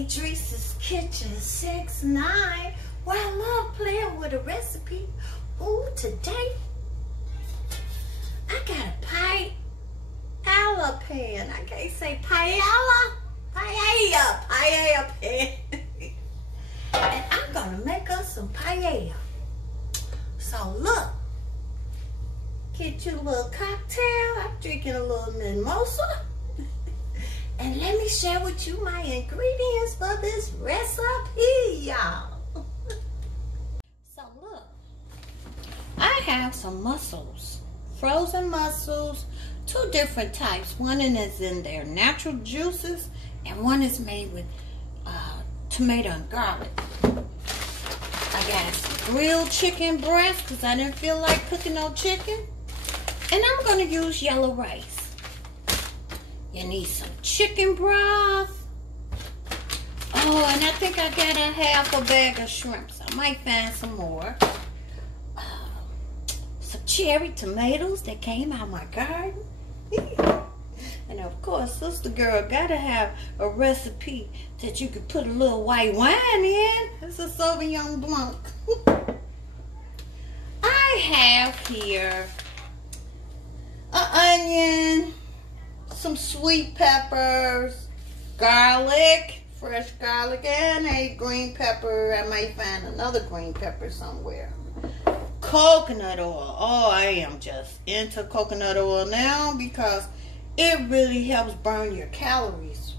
Idris's Kitchen 6'9", where I love playing with a recipe. Ooh, today I got a Paella pan. I can't say Paella. Paella pan. And I'm gonna make us some paella. So look, get you a little cocktail. I'm drinking a little mimosa. And let me share with you my ingredients for this recipe, y'all. So look, I have some mussels, frozen mussels, two different types. One is in their natural juices, and one is made with tomato and garlic. I got some grilled chicken breast because I didn't feel like cooking no chicken. And I'm going to use yellow rice. You need some chicken broth. Oh, and I think I got a half a bag of shrimps. I might find some more. Some cherry tomatoes that came out of my garden. And of course, sister girl gotta have a recipe that you could put a little white wine in. It's a Sauvignon Blanc. I have here an onion, some sweet peppers, garlic, fresh garlic, and a green pepper. I might find another green pepper somewhere. Coconut oil. Oh, I am just into coconut oil now because it really helps burn your calories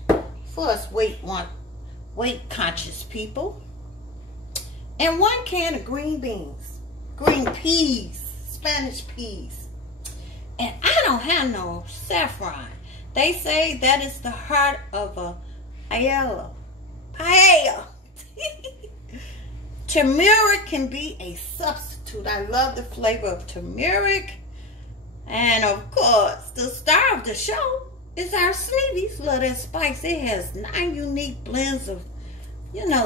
for us weight conscious people. And 1 can of green beans, green peas, Spanish peas. And I don't have no saffron. They say that is the heart of a paella. Tumeric can be a substitute. I love the flavor of turmeric. And of course, the star of the show is our Sneavy Love That Spice. It has 9 unique blends of,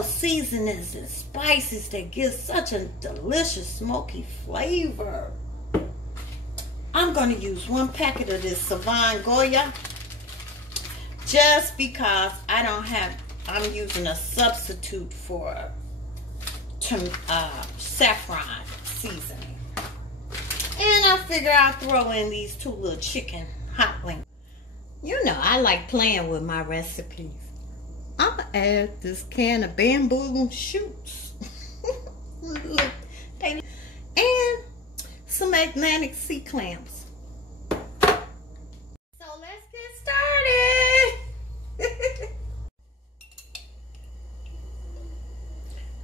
seasonings and spices that give such a delicious smoky flavor. I'm going to use 1 packet of this Savon Goya just because I'm using a substitute for saffron seasoning. And I figure I'll throw in these 2 little chicken hot wings. I like playing with my recipes. I'm going to add this can of bamboo shoots. Look, and some Atlantic sea clams. So let's get started.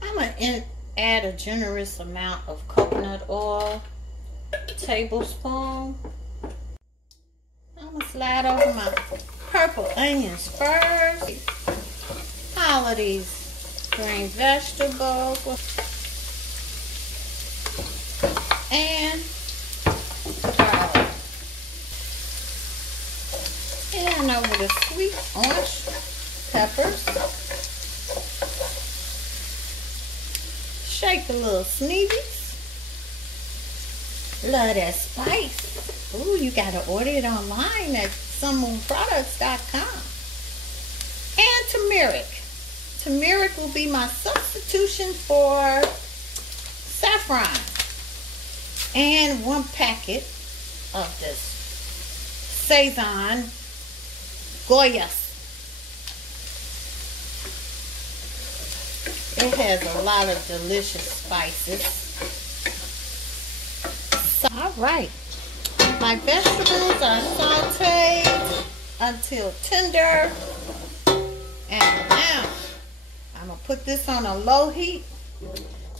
I'm going to add a generous amount of coconut oil, tablespoon. I'm going to slide over my purple onions first. All of these green vegetables. And garlic. And over the sweet orange peppers. Shake the little Sneavies. Love that spice. Ooh, you gotta order it online at somemoonproducts.com. And turmeric. Turmeric will be my substitution for saffron. And 1 packet of this Savon Goya. It has a lot of delicious spices. All right, my vegetables are sauteed until tender. And now I'm gonna put this on a low heat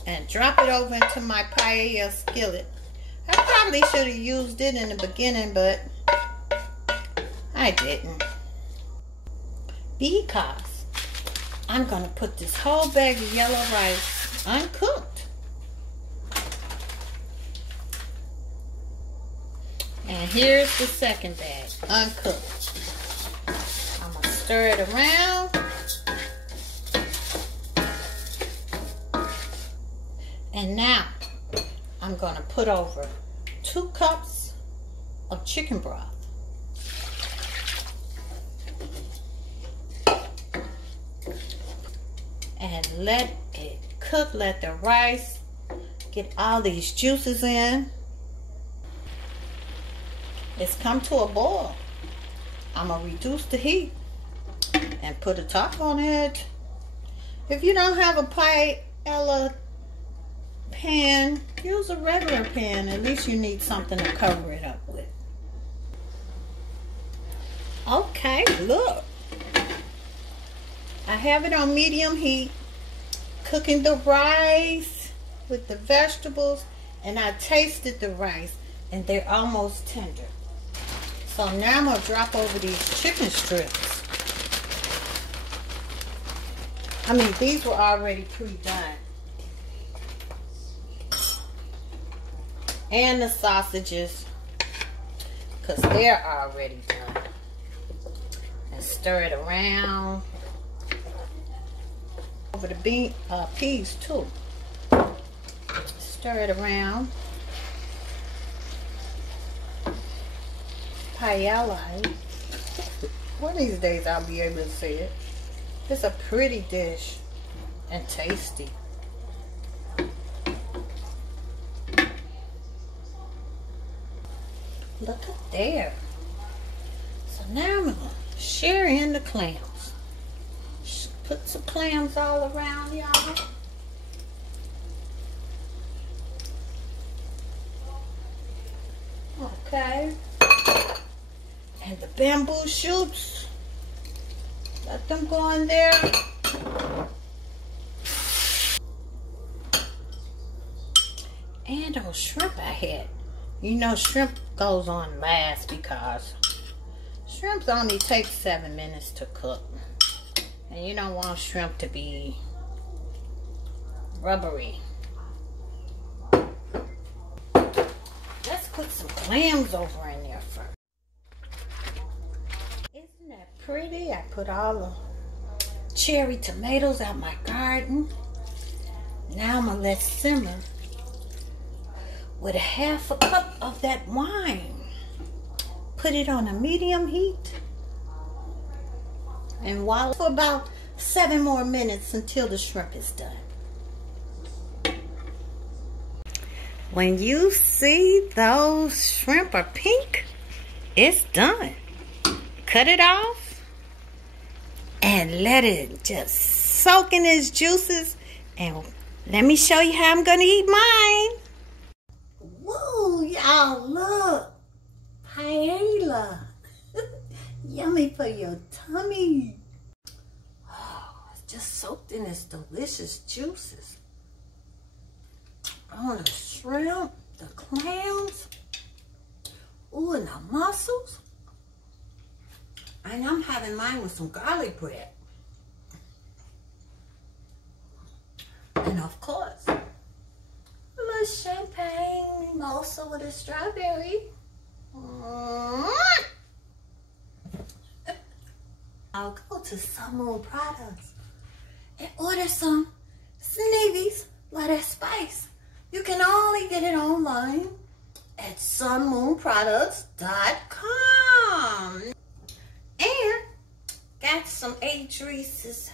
and drop it over into my paella skillet. I probably should have used it in the beginning, but I didn't. Because I'm going to put this whole bag of yellow rice uncooked. And here's the second bag, uncooked. I'm going to stir it around. And now I'm going to put over 2 cups of chicken broth. and let it cook. Let the rice get all these juices in. It's come to a boil. I'm gonna reduce the heat and put a top on it. If you don't have a paella pan, use a regular pan. At least you need something to cover it up with. Okay, look. I have it on medium heat, cooking the rice with the vegetables, and I tasted the rice and they're almost tender. So now I'm gonna drop over these chicken strips. I mean, these were already pre-done. And the sausages, because they're already done. And stir it around. Over the peas too. Stir it around. Paella. One of these days I'll be able to say it. It's a pretty dish and tasty. Look at there. So now I'm going to share in the clams. Put some clams all around, y'all. Okay. And the bamboo shoots. Let them go in there. And those shrimp I had. You know, shrimp goes on last because shrimps only take 7 minutes to cook. And you don't want shrimp to be rubbery. Let's put some clams over in there first. Isn't that pretty? I put all the cherry tomatoes out my garden. Now I'm going to let simmer with a half a cup of that wine. Put it on a medium heat. And while for about 7 more minutes until the shrimp is done. When you see those shrimp are pink, it's done. Cut it off and let it just soak in its juices. And let me show you how I'm gonna eat mine. Woo, y'all, look. Paella. Yummy for your tummy. Oh, it's just soaked in its delicious juices. Oh, the shrimp, the clams. Ooh, and the mussels. And I'm having mine with some garlic bread. And of course, a little champagne mimosa with a strawberry. I'll go to Savon Products and order some Sneavy Love That Spice. You can only get it online at sunmoonproducts.com. And got some Adrice's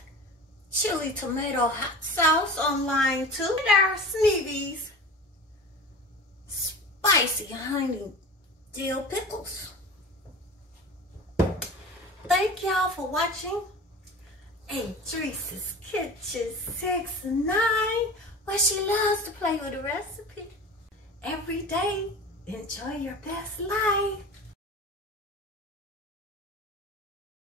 chili tomato hot sauce online too. And our Sneavy's spicy honey dill pickles. Thank y'all for watching Adrice's Kitchen 6-9, where she loves to play with a recipe. Every day, enjoy your best life.